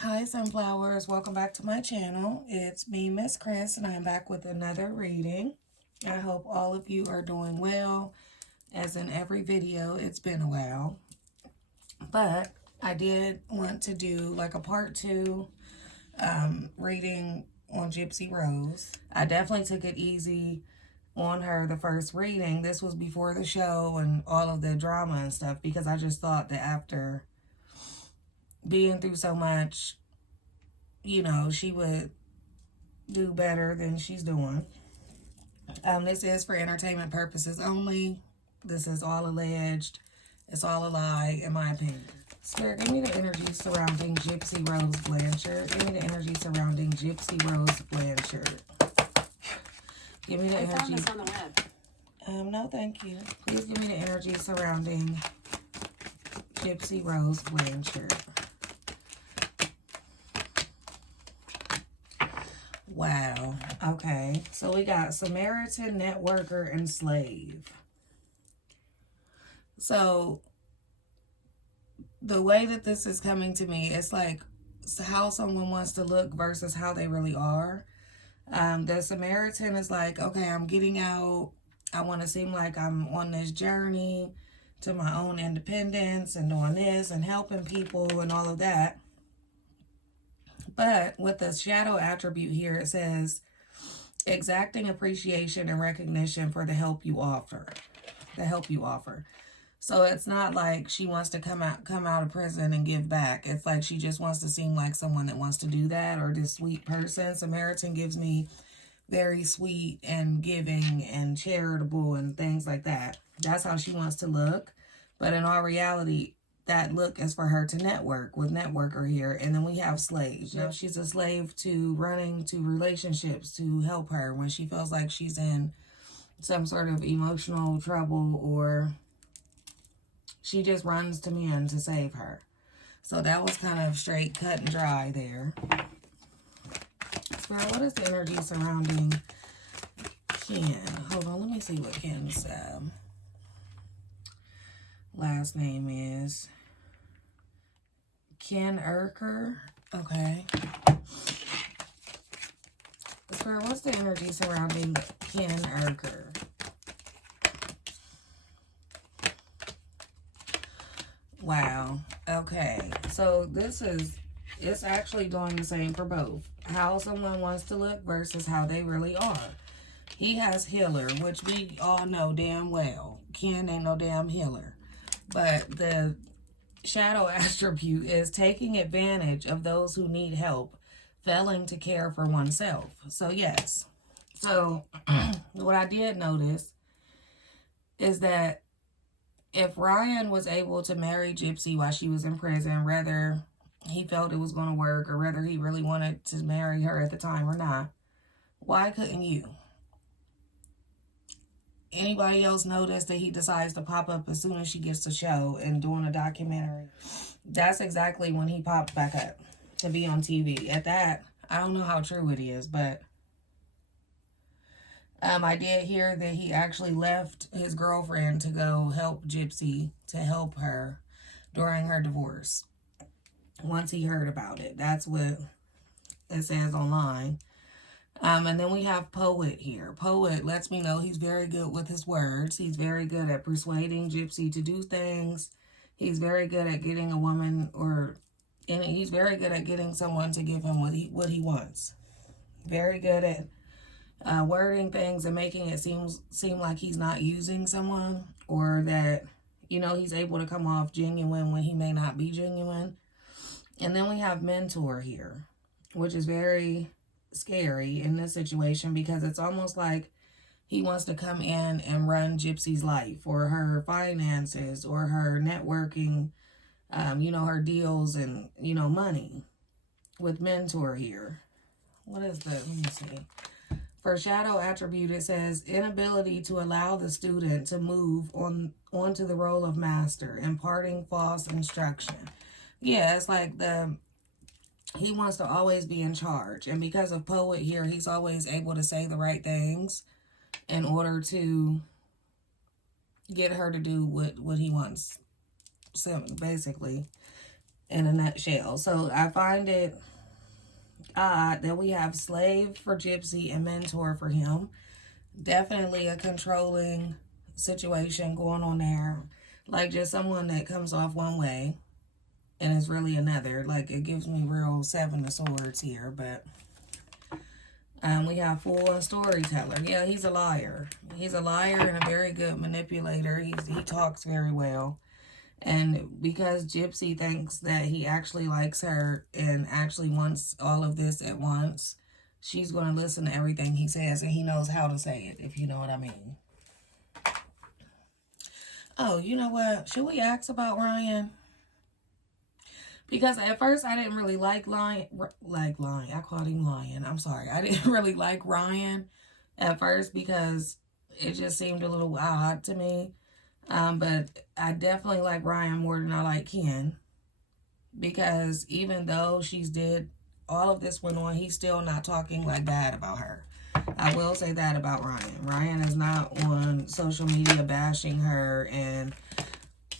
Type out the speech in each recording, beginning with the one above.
Hi Sunflowers, welcome back to my channel. It's me, Miss Chris, and I'm back with another reading. I hope all of you are doing well. As in every video, it's been a while. But I did want to do like a part 2 reading on Gypsy Rose. I definitely took it easy on her the first reading. This was before the show and all of the drama and stuff, because I just thought that after being through so much, you know, she would do better than she's doing. This is for entertainment purposes only. This is all alleged. It's all a lie, in my opinion. Spirit, give me the energy surrounding Gypsy Rose Blanchard. Give me the energy surrounding Gypsy Rose Blanchard. Give me the energy. I found this on the web. No, thank you. Please give me the energy surrounding Gypsy Rose Blanchard. Wow. Okay. So we got Samaritan, networker, and slave. So the way that this is coming to me, it's like how someone wants to look versus how they really are. The Samaritan is like, okay, I'm getting out. I want to seem like I'm on this journey to my own independence and doing this and helping people and all of that. But with the shadow attribute here, it says exacting appreciation and recognition for the help you offer. The help you offer. So it's not like she wants to come out of prison and give back. It's like she just wants to seem like someone that wants to do that, or this sweet person. Samaritan gives me very sweet and giving and charitable and things like that. That's how she wants to look. But in all reality, that look is for her to network with networker here. And then we have slaves. You know, she's a slave to running to relationships to help her when she feels like she's in some sort of emotional trouble, or she just runs to men to save her. So that was kind of straight, cut and dry there. Spirit, what is the energy surrounding Ken? Hold on, let me see what Ken's last name is. Ken Erker. Okay. Spirit, what's the energy surrounding Ken Erker? Wow. Okay. So this is, it's actually doing the same for both. How someone wants to look versus how they really are. He has healer, which we all know damn well. Ken ain't no damn healer. But the shadow attribute is taking advantage of those who need help, failing to care for oneself. So yes. So what I did notice is that if Ryan was able to marry Gypsy while she was in prison, whether he felt it was going to work or whether he really wanted to marry her at the time or not, why couldn't you? Anybody else notice that he decides to pop up as soon as she gets the show and doing a documentary? That's exactly when he popped back up to be on TV. At that, I don't know how true it is, but I did hear that he actually left his girlfriend to go help Gypsy, to help her during her divorce. Once he heard about it. That's what it says online. And then we have Poet here. Poet lets me know he's very good with his words. He's very good at persuading Gypsy to do things. He's very good at getting a woman, and he's very good at getting someone to give him what he wants. Very good at wording things and making it seem like he's not using someone, or that, you know, he's able to come off genuine when he may not be genuine. And then we have Mentor here, which is very scary in this situation, because it's almost like he wants to come in and run Gypsy's life, or her finances, or her networking, you know, her deals and, you know, money with Mentor here. What is the, let me see. For shadow attribute, it says inability to allow the student to move onto the role of master, imparting false instruction. Yeah, it's like he wants to always be in charge. And because of Poet here, he's always able to say the right things in order to get her to do what he wants. So basically, in a nutshell. So I find it odd that we have slave for Gypsy and mentor for him. Definitely a controlling situation going on there. Like just someone that comes off one way and is really another. Like it gives me real Seven of Swords here, but we have Fool and Storyteller. Yeah, he's a liar. He's a liar and a very good manipulator. He talks very well. And because Gypsy thinks that he actually likes her and actually wants all of this at once, she's going to listen to everything he says, and he knows how to say it, if you know what I mean. Oh, you know what? Should we ask about Ryan? Because at first I didn't really like Lion. I called him Lion. I'm sorry. I didn't really like Ryan at first because it just seemed a little odd to me. But I definitely like Ryan more than I like Ken. Because even though she's did all of this went on, he's still not talking like bad about her. I will say that about Ryan. Ryan is not on social media bashing her and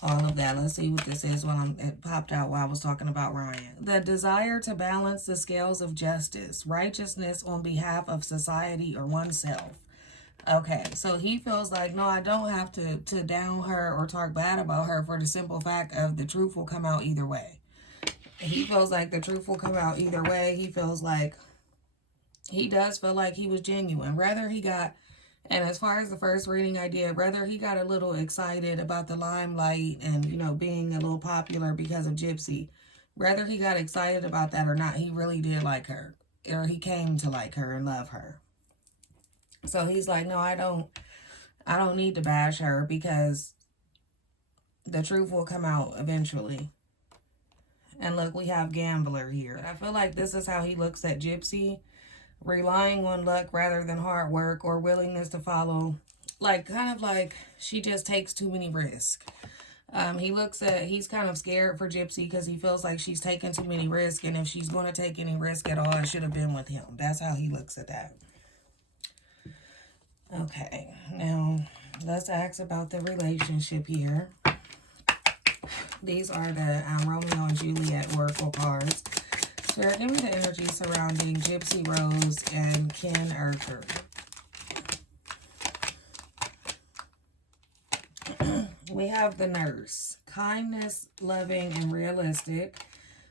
all of that. Let's see what this is it popped out while I was talking about Ryan. The desire to balance the scales of justice, righteousness on behalf of society or oneself. Okay, so he feels like, no, I don't have to down her or talk bad about her for the simple fact of the truth will come out either way. He feels like the truth will come out either way. He feels like, he does feel like he was genuine. Rather he got, and as far as the first reading I did, whether he got a little excited about the limelight and, you know, being a little popular because of Gypsy, whether he got excited about that or not, he really did like her. Or he came to like her and love her. So he's like, no, I don't need to bash her because the truth will come out eventually. And look, we have Gambler here. I feel like this is how he looks at Gypsy. Relying on luck rather than hard work or willingness to follow. Like, kind of like she just takes too many risks. He's kind of scared for Gypsy because he feels like she's taking too many risks. And if she's going to take any risk at all, it should have been with him. That's how he looks at that. Okay, now let's ask about the relationship here. These are the Romeo and Juliet Oracle cards. Spirit, give me the energy surrounding Gypsy Rose and Ken Urquhart. We have the Nurse. Kindness, loving, and realistic.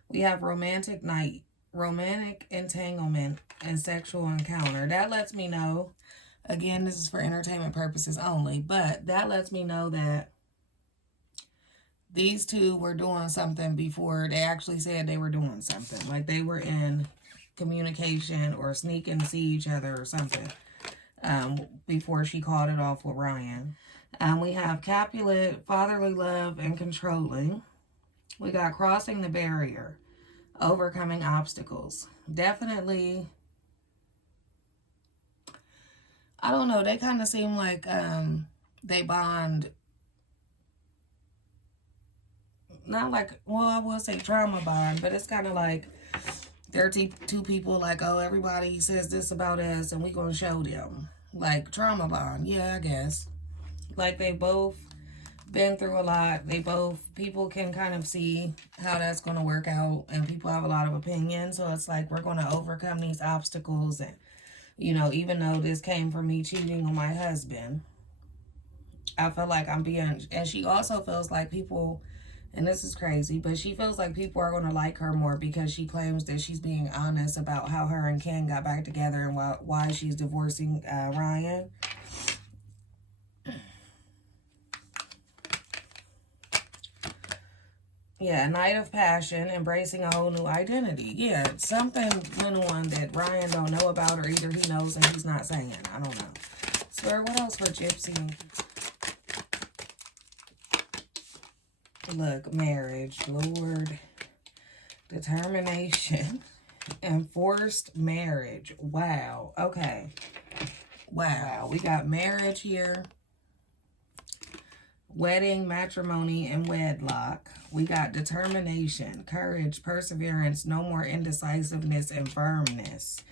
We have romantic night, romantic entanglement, and sexual encounter. That lets me know, again, this is for entertainment purposes only, but that lets me know that these two were doing something before they actually said they were doing something. Like they were in communication or sneaking to see each other or something before she called it off with Ryan. We have Capulet, fatherly love, and controlling. We got crossing the barrier, overcoming obstacles. Definitely, I don't know, they kind of seem like they bond. Not like, well, I will say trauma bond, but it's kind of like there are two people like, oh, everybody says this about us and we going to show them. Like trauma bond. Yeah, I guess. Like they both been through a lot. People can kind of see how that's going to work out and people have a lot of opinions. So it's like we're going to overcome these obstacles. And, you know, even though this came from me cheating on my husband, I feel like I'm being, and she also feels like people, and this is crazy, but she feels like people are going to like her more because she claims that she's being honest about how her and Ken got back together and why she's divorcing Ryan. Yeah, Night of Passion, embracing a whole new identity. Yeah, something went on that Ryan don't know about, or either he knows and he's not saying. I don't know. Swear, what else for Gypsy? Look, marriage, Lord, determination, enforced marriage. Wow. Okay. Wow. We got marriage here. Wedding, matrimony, and wedlock. We got determination, courage, perseverance, no more indecisiveness, and firmness.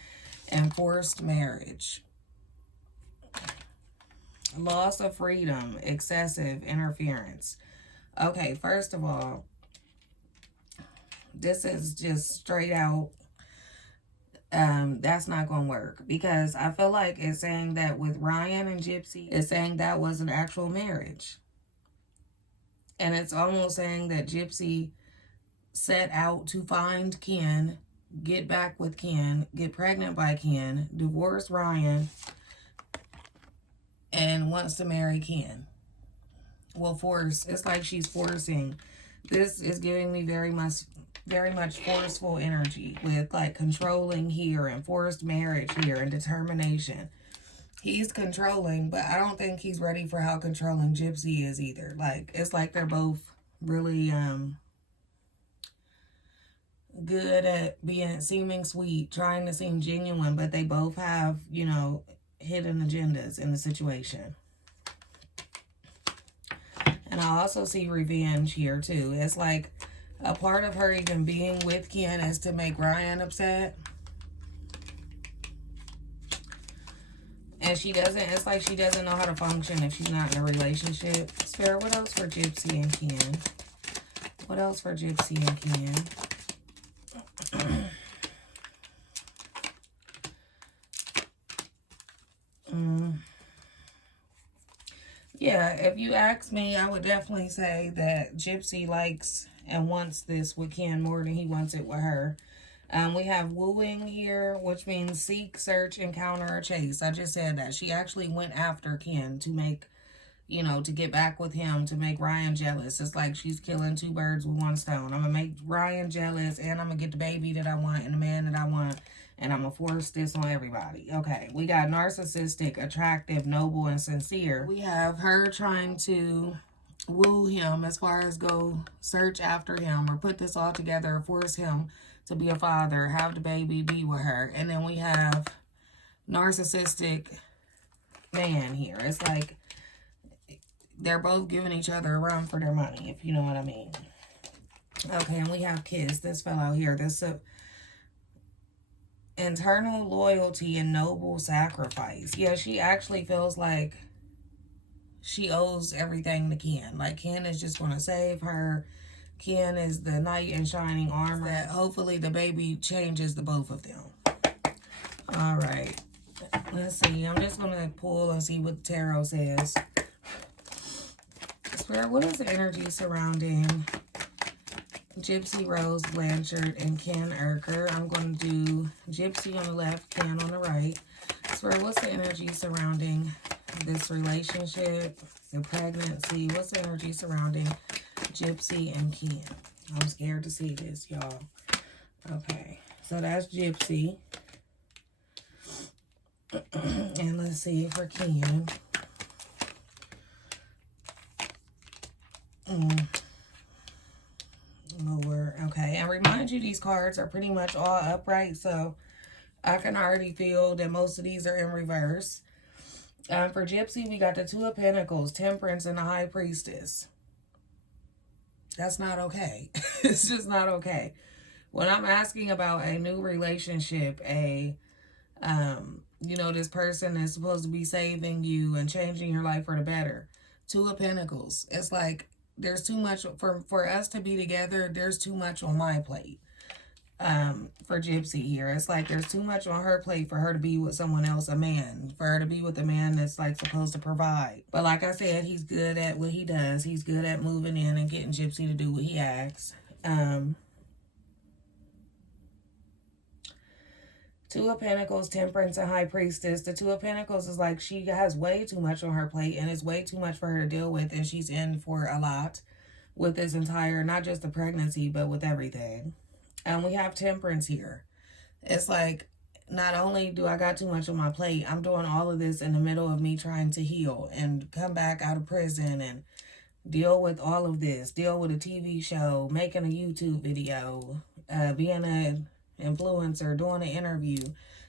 Enforced marriage. Loss of freedom, excessive interference. Okay, first of all, This is just straight out, that's not going to work. Because I feel like it's saying that with Ryan and Gypsy, it's saying that was an actual marriage. And it's almost saying that Gypsy set out to find Ken, get back with Ken, get pregnant by Ken, divorce Ryan, and wants to marry Ken. Well, force. It's like she's forcing. This is giving me very much forceful energy with like controlling here and forced marriage here and determination. He's controlling, but I don't think he's ready for how controlling Gypsy is either. Like, it's like they're both really good at seeming sweet, trying to seem genuine, but they both have, you know, hidden agendas in the situation. And I also see revenge here too. It's like a part of her even being with Ken is to make Ryan upset. And she doesn't, it's like she doesn't know how to function if she's not in a relationship. Spirit, what else for Gypsy and Ken? What else for Gypsy and Ken? Yeah, if you ask me, I would definitely say that Gypsy likes and wants this with Ken more than he wants it with her. We have wooing here, which means seek, search, encounter, or chase. I just said that. She actually went after Ken to make, you know, to get back with him, to make Ryan jealous. It's like she's killing two birds with one stone. I'm going to make Ryan jealous, and I'm going to get the baby that I want and the man that I want, and I'm going to force this on everybody. Okay, we got narcissistic, attractive, noble, and sincere. We have her trying to woo him as far as go search after him or put this all together or force him to be a father, have the baby, be with her. And then we have narcissistic man here. It's like they're both giving each other a run for their money, if you know what I mean. Okay, and we have kids. This fellow here, this internal loyalty and noble sacrifice. Yeah, she actually feels like she owes everything to Ken. Like, Ken is just going to save her. Ken is the knight in shining armor. That hopefully the baby changes the both of them. All right. Let's see. I'm just going to pull and see what the tarot says. Spirit, what is the energy surrounding Gypsy Rose Blanchard and Ken Urker? I'm going to do Gypsy on the left, Ken on the right. Spirit, what's the energy surrounding this relationship, the pregnancy? What's the energy surrounding Gypsy and Ken? I'm scared to see this, y'all. Okay, so that's Gypsy. And let's see for Ken. Lower. Okay, and remind you, these cards are pretty much all upright, so I can already feel that most of these are in reverse. For Gypsy, we got the Two of Pentacles, Temperance, and the High Priestess. That's not okay. It's just not okay. When I'm asking about a new relationship, you know, this person is supposed to be saving you and changing your life for the better. Two of Pentacles. It's like there's too much for us to be together. There's too much on my plate. For Gypsy here, it's like there's too much on her plate for her to be with someone else, a man, for her to be with a man that's like supposed to provide. But like I said, he's good at what he does. He's good at moving in and getting Gypsy to do what he asks. Two of Pentacles, Temperance, and High Priestess. The Two of Pentacles is like she has way too much on her plate and it's way too much for her to deal with, and she's in for a lot with this entire, not just the pregnancy, but with everything. And we have Temperance here. It's like, not only do I got too much on my plate, I'm doing all of this in the middle of me trying to heal and come back out of prison and deal with all of this, deal with a TV show, making a YouTube video, being an influencer, doing an interview.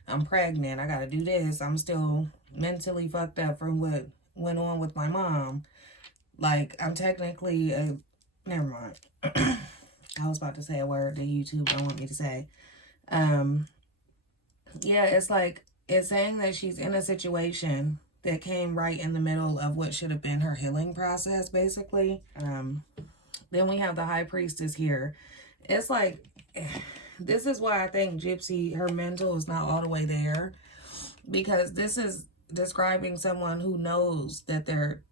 I'm pregnant. I got to do this. I'm still mentally fucked up from what went on with my mom. Like, I'm technically never mind. I was about to say a word that YouTube don't want me to say. Yeah, it's like, it's saying that she's in a situation that came right in the middle of what should have been her healing process, basically. Then we have the High Priestess here. It's like, this is why I think Gypsy, her mental is not all the way there. Because this is describing someone who knows that they're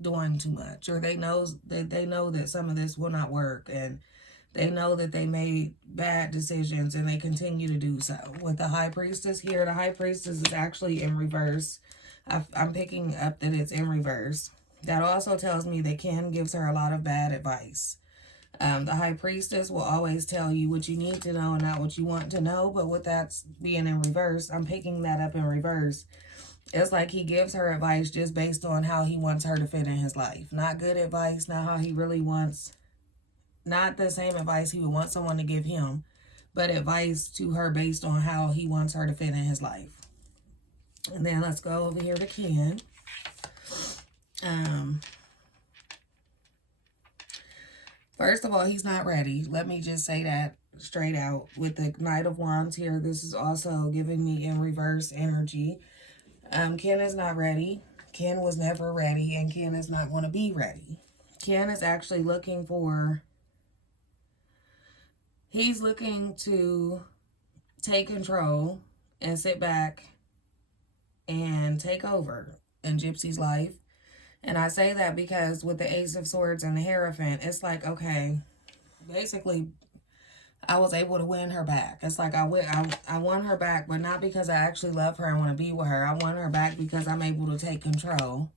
doing too much. Or they know that some of this will not work. And they know that they made bad decisions and they continue to do so. With the High Priestess here, the High Priestess is actually in reverse. I'm picking up that it's in reverse. That also tells me that Ken gives her a lot of bad advice. The High Priestess will always tell you what you need to know and not what you want to know. But with that being in reverse, I'm picking that up in reverse. It's like he gives her advice just based on how he wants her to fit in his life. Not good advice, not how he really wants. Not the same advice he would want someone to give him, but advice to her based on how he wants her to fit in his life. And then let's go over here to Ken. First of all, he's not ready. Let me just say that straight out. With the Knight of Wands here, this is also giving me in reverse energy. Ken is not ready. Ken was never ready, and Ken is not going to be ready. Ken is actually looking for... He's looking to take control and sit back and take over in Gypsy's life. And I say that because with the Ace of Swords and the Hierophant, it's like, okay, basically, I was able to win her back. It's like I won her back, but not because I actually love her and want to be with her. I won her back because I'm able to take control.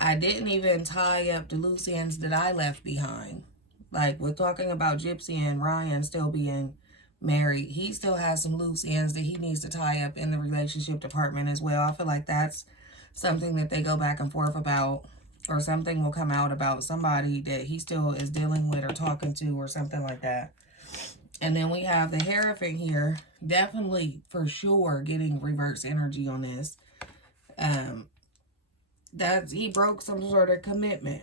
I didn't even tie up the loose ends that I left behind. Like, we're talking about Gypsy and Ryan still being married. He still has some loose ends that he needs to tie up in the relationship department as well. I feel like that's something that they go back and forth about, or something will come out about somebody that he still is dealing with or talking to or something like that. And then we have the Hierophant here. Definitely, for sure, getting reverse energy on this. That he broke some sort of commitment.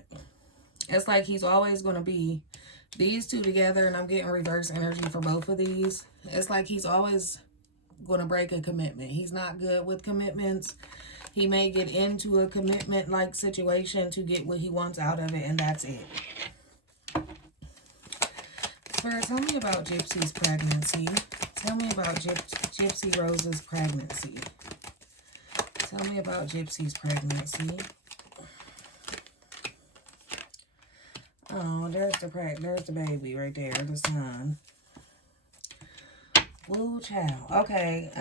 It's like he's always going to be these two together, and I'm getting reverse energy for both of these. It's like he's always going to break a commitment. He's not good with commitments. He may get into a commitment-like situation to get what he wants out of it, and that's it. Spirit, tell me about Gypsy's pregnancy. Tell me about Gypsy Rose's pregnancy. Tell me about Gypsy's pregnancy. Oh, there's the baby right there, the son. Woo, child. Okay,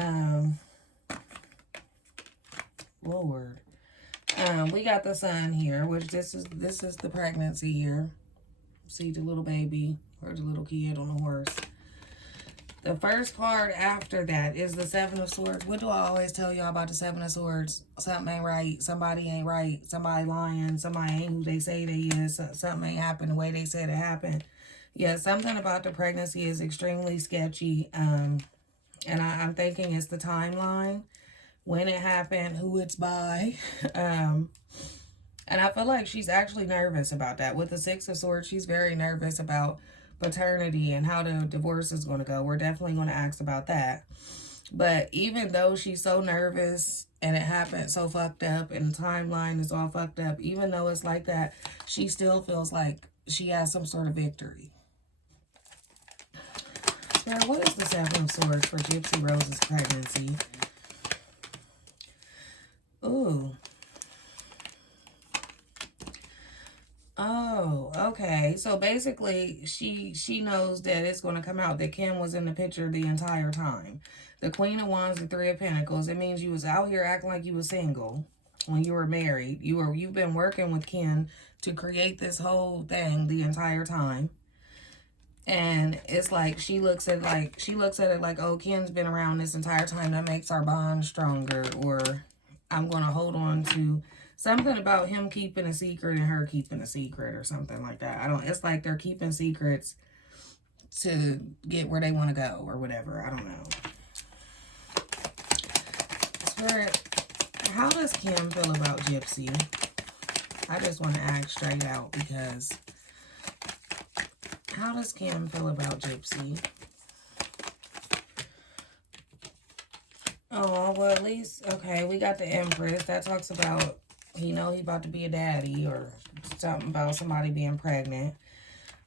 Lord. We got the son here, which this is the pregnancy here. See the little baby or the little kid on the horse. The first card after that is the Seven of Swords. What do I always tell y'all about the Seven of Swords? Something ain't right. Somebody ain't right. Somebody lying. Somebody ain't who they say they is. Something ain't happened the way they said it happened. Yeah, something about the pregnancy is extremely sketchy. And I'm thinking it's the timeline. When it happened, who it's by. And I feel like she's actually nervous about that. With the Six of Swords, she's very nervous about paternity and how the divorce is going to go. We're definitely going to ask about that. But even though she's so nervous and it happened so fucked up and the timeline is all fucked up, even though it's like that, she still feels like she has some sort of victory. Spirit, what is the Seven of Swords for Gypsy Rose's pregnancy? Ooh. Oh, okay. So basically, she knows that it's going to come out that Ken was in the picture the entire time. The Queen of Wands, the Three of Pentacles. It means you was out here acting like you were single when you were married. You've been working with Ken to create this whole thing the entire time. And it's like she looks at it like, oh, Ken's been around this entire time. That makes our bond stronger. Or I'm going to hold on to something about him keeping a secret and her keeping a secret or something like that. It's like they're keeping secrets to get where they want to go or whatever. I don't know. Spirit, how does Kim feel about Gypsy? I just want to ask straight out because how does Kim feel about Gypsy? Oh, well, at least, okay, we got the Empress. That talks about, he about to be a daddy or something about somebody being pregnant.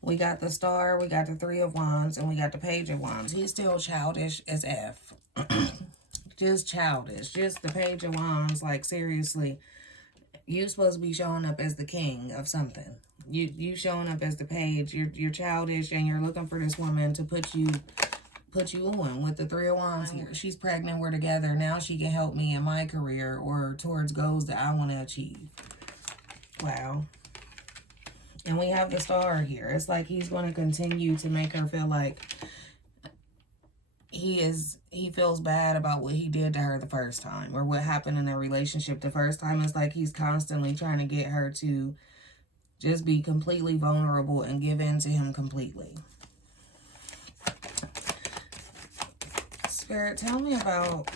We got the Star, we got the Three of Wands, and we got the Page of Wands. He's still childish as F. Just childish. Just the Page of Wands, like, seriously. You supposed to be showing up as the king of something. You showing up as the page. You're childish, and you're looking for this woman to put you on with the Three of Wands here. She's pregnant, we're together. Now she can help me in my career or towards goals that I want to achieve. Wow. And we have the Star here. It's like he's going to continue to make her feel like he feels bad about what he did to her the first time, or what happened in their relationship the first time. It's like he's constantly trying to get her to just be completely vulnerable and give in to him completely. Spirit, tell me about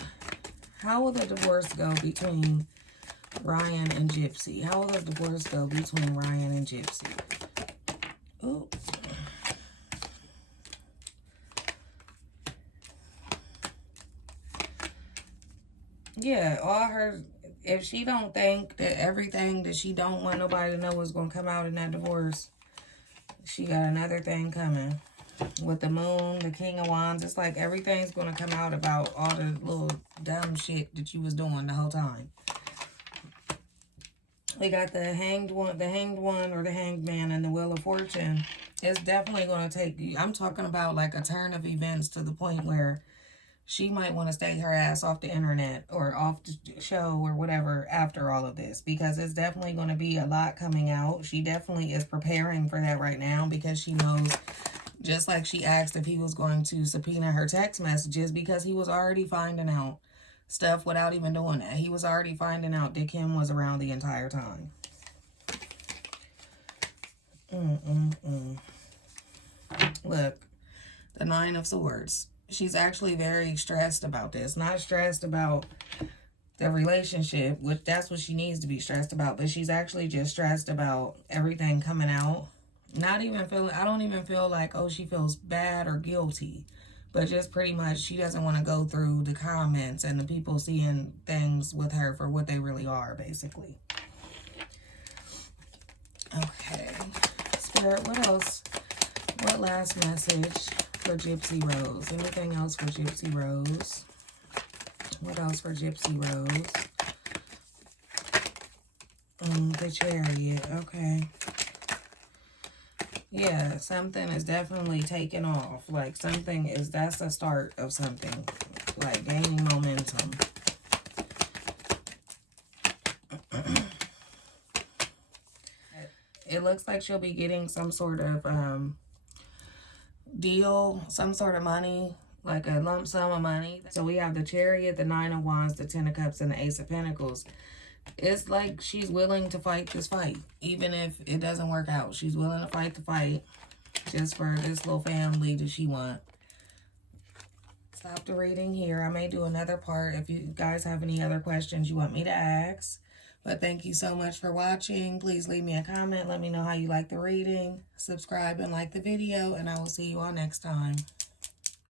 how will the divorce go between Ryan and Gypsy? How will the divorce go between Ryan and Gypsy? Ooh. Yeah, all her, if she don't think that everything that she don't want nobody to know is going to come out in that divorce, she got another thing coming. With the Moon, the King of Wands, it's like everything's going to come out about all the little dumb shit that you was doing the whole time. We got the Hanged One, or the Hanged Man, and the Wheel of Fortune. It's definitely going to take, I'm talking about like a turn of events to the point where she might want to stay her ass off the internet or off the show or whatever after all of this, because it's definitely going to be a lot coming out. She definitely is preparing for that right now, because she knows, just like she asked if he was going to subpoena her text messages, because he was already finding out stuff without even doing that. He was already finding out that Kim was around the entire time. Look, the Nine of Swords. She's actually very stressed about this. Not stressed about the relationship, which that's what she needs to be stressed about, but she's actually just stressed about everything coming out. Not even feeling, I don't even feel like, oh, she feels bad or guilty, but just pretty much she doesn't want to go through the comments and the people seeing things with her for what they really are, basically. Okay. Spirit, what else? What last message for Gypsy Rose? Anything else for Gypsy Rose? What else for Gypsy Rose? The Chariot. Okay. Yeah, something is definitely taking off. Like something is, that's a start of something. Like gaining momentum. It looks like she'll be getting some sort of deal, some sort of money, like a lump sum of money. So we have the Chariot, the Nine of Wands, the Ten of Cups, and the Ace of Pentacles. It's like she's willing to fight this fight, even if it doesn't work out. She's willing to fight the fight just for this little family that she wants. Stop the reading here. I may do another part if you guys have any other questions you want me to ask. But thank you so much for watching. Please leave me a comment. Let me know how you like the reading. Subscribe and like the video, and I will see you all next time.